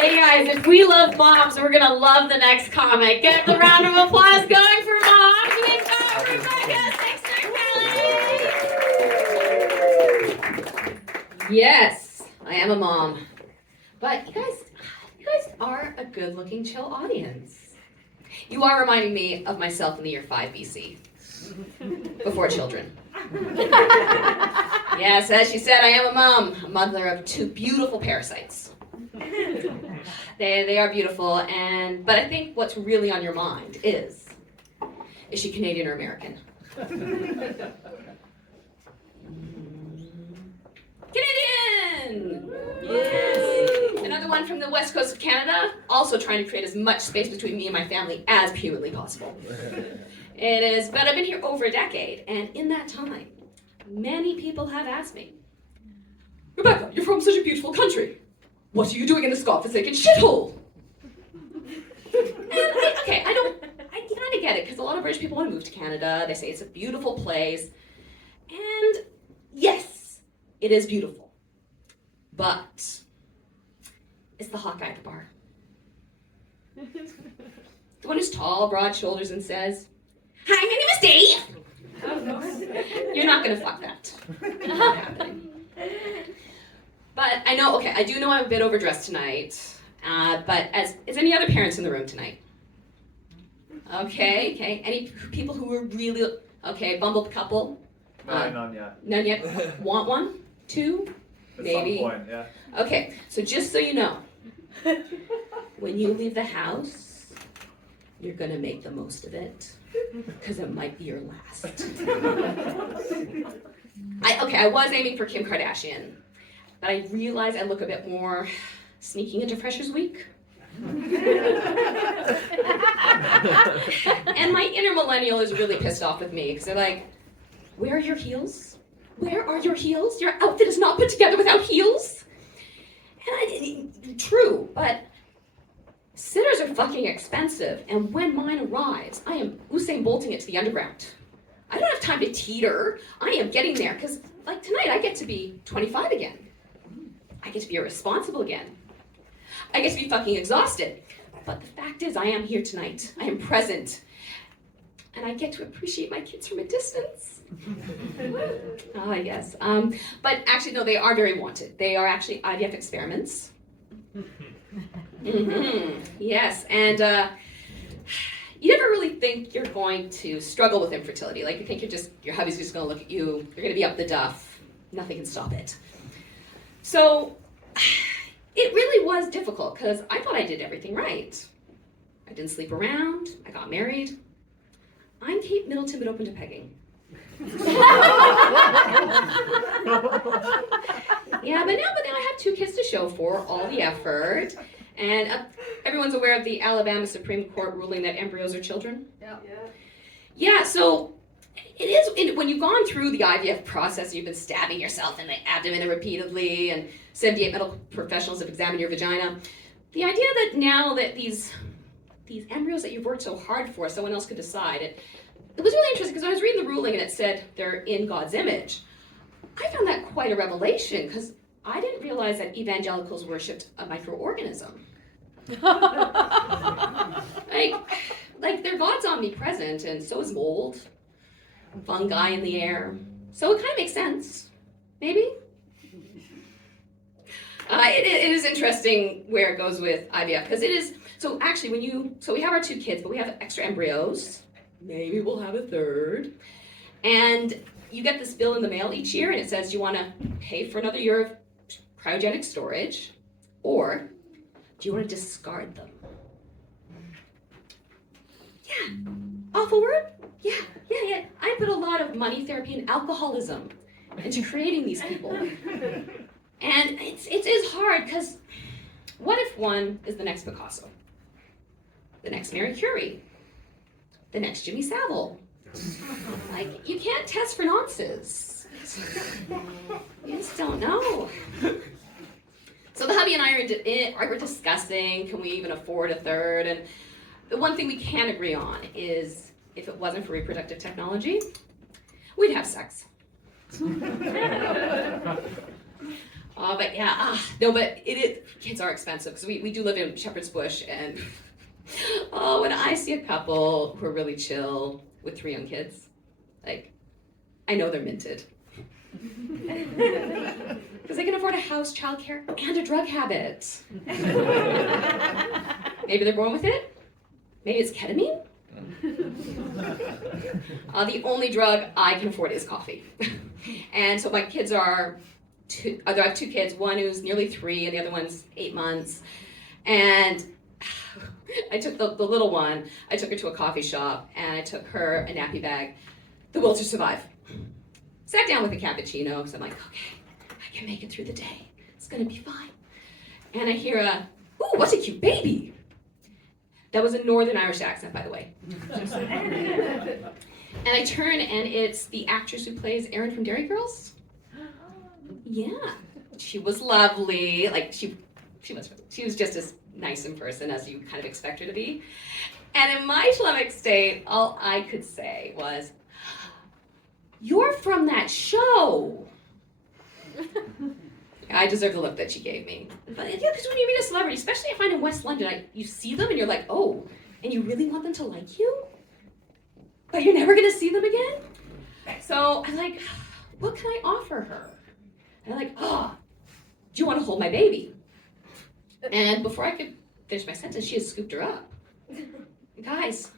Hey guys, if we love moms, we're gonna love the next comic. Get the round of applause going for moms. We've got Rebecca Sixter-Kelly. Yes, I am a mom. But you guys are a good-looking, chill audience. You are reminding me of myself in the year 5 BC, before children. Yes, as she said, I am a mom, a mother of 2 beautiful parasites. They are beautiful, but I think what's really on your mind is she Canadian or American? Canadian! Yes! Another one from the west coast of Canada, also trying to create as much space between me and my family as humanly possible. It is, but I've been here over a decade, and in that time, many people have asked me, Rebecca, you're from such a beautiful country. What are you doing in this godforsaken shithole? And I kind of get it, because a lot of British people want to move to Canada. They say it's a beautiful place. And yes, it is beautiful. But it's the hot guy at the bar. The one who's tall, broad shoulders, and says, "Hi, my name is Dave." You're not going to fuck that. Not happening. But I know, I do know I'm a bit overdressed tonight. But is any other parents in the room tonight? Okay. Any people who were really, bumbled couple? None yet. None yet? Want one? 2? Maybe? At some point, yeah. Okay, so just so you know, when you leave the house, you're gonna make the most of it, because it might be your last. I was aiming for Kim Kardashian, but I realized I look a bit more sneaking into Freshers Week. And my inner millennial is really pissed off with me, because they're like, where are your heels? Where are your heels? Your outfit is not put together without heels. And true, but sitters are fucking expensive, and when mine arrives, I am Usain Bolting it to the underground. I don't have time to teeter. I am getting there, because like tonight I get to be 25 again. I get to be irresponsible again. I get to be fucking exhausted. But the fact is, I am here tonight. I am present. And I get to appreciate my kids from a distance. Oh, yes. But actually, no, they are very wanted. They are actually IVF experiments. Mm-hmm. Yes, and you never really think you're going to struggle with infertility. Like, you think your hubby's just going to look at you, you're going to be up the duff, nothing can stop it. So, it really was difficult, because I thought I did everything right. I didn't sleep around, I got married. I'm Kate Middleton, but open to pegging. Yeah, but now I have 2 kids to show for all the effort. And everyone's aware of the Alabama Supreme Court ruling that embryos are children? Yeah, so it is, when you've gone through the IVF process, you've been stabbing yourself in the abdomen repeatedly, and 78 medical professionals have examined your vagina. The idea that now that these embryos that you've worked so hard for, someone else could decide. It was really interesting, because I was reading the ruling and it said they're in God's image. I found that quite a revelation, because I didn't realize that evangelicals worshipped a microorganism. like their God's omnipresent, and so is mold, fungi in the air. So it kind of makes sense, maybe? It is interesting where it goes with IVF, because it is. So actually, we have our 2 kids, but we have extra embryos. Maybe we'll have a 3rd. And you get this bill in the mail each year, and it says you want to pay for another year of cryogenic storage, or do you want to discard them? Yeah. Awful word? Yeah. I put a lot of money, therapy, and alcoholism into creating these people. And it is hard, because what if one is the next Picasso? The next Marie Curie, the next Jimmy Savile. Like, you can't test for nonsense. You just don't know. So the hubby and I were discussing, can we even afford a 3rd? And the one thing we can agree on is, if it wasn't for reproductive technology, we'd have sex. But yeah, no, but kids are expensive because we do live in Shepherd's Bush, and when I see a couple who are really chill with 3 young kids, like, I know they're minted. Because they can afford a house, childcare, and a drug habit. Maybe they're born with it. Maybe it's ketamine. The only drug I can afford is coffee. And so my kids I have 2 kids, one who's nearly 3 and the other one's 8 months. And I took the little one, I took her to a coffee shop and I took her a nappy bag, the will to survive. Sat down with a cappuccino because I'm like, okay, I can make it through the day. It's gonna be fine. And I hear ooh, what a cute baby. That was a Northern Irish accent, by the way. And I turn and it's the actress who plays Erin from Dairy Girls. Yeah, she was lovely. Like she was just as nice in person as you kind of expect her to be. And in my Shlemic state, all I could say was, "You're from that show." I deserve the look that she gave me. But yeah, because when you meet a celebrity, especially I find in West London, you see them and you're like, oh, and you really want them to like you? But you're never gonna see them again? So I'm like, what can I offer her? And I'm like, oh, do you want to hold my baby? And before I could finish my sentence, she had scooped her up. Guys,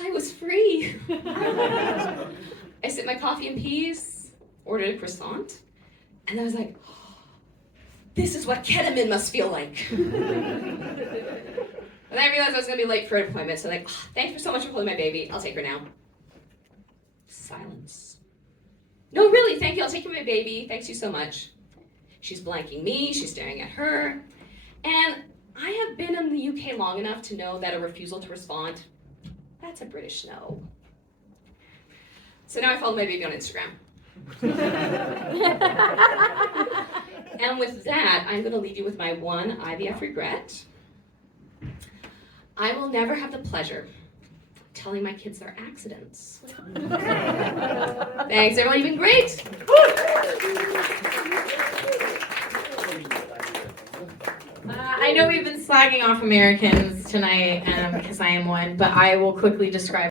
I was free. I sipped my coffee in peace, ordered a croissant, and I was like, oh, this is what ketamine must feel like. And I realized I was going to be late for an appointment, so I'm like, oh, thanks so much for holding my baby. I'll take her now. Silence. No, really, thank you. I'll take my baby. Thanks you so much. She's blanking me. She's staring at her. And I have been in the UK long enough to know that a refusal to respond, that's a British no. So now I follow my baby on Instagram. And with that, I'm going to leave you with my one IVF regret. I will never have the pleasure of telling my kids their accidents. Thanks, everyone. You've been great. I know we've been slagging off Americans tonight because I am one, but I will quickly describe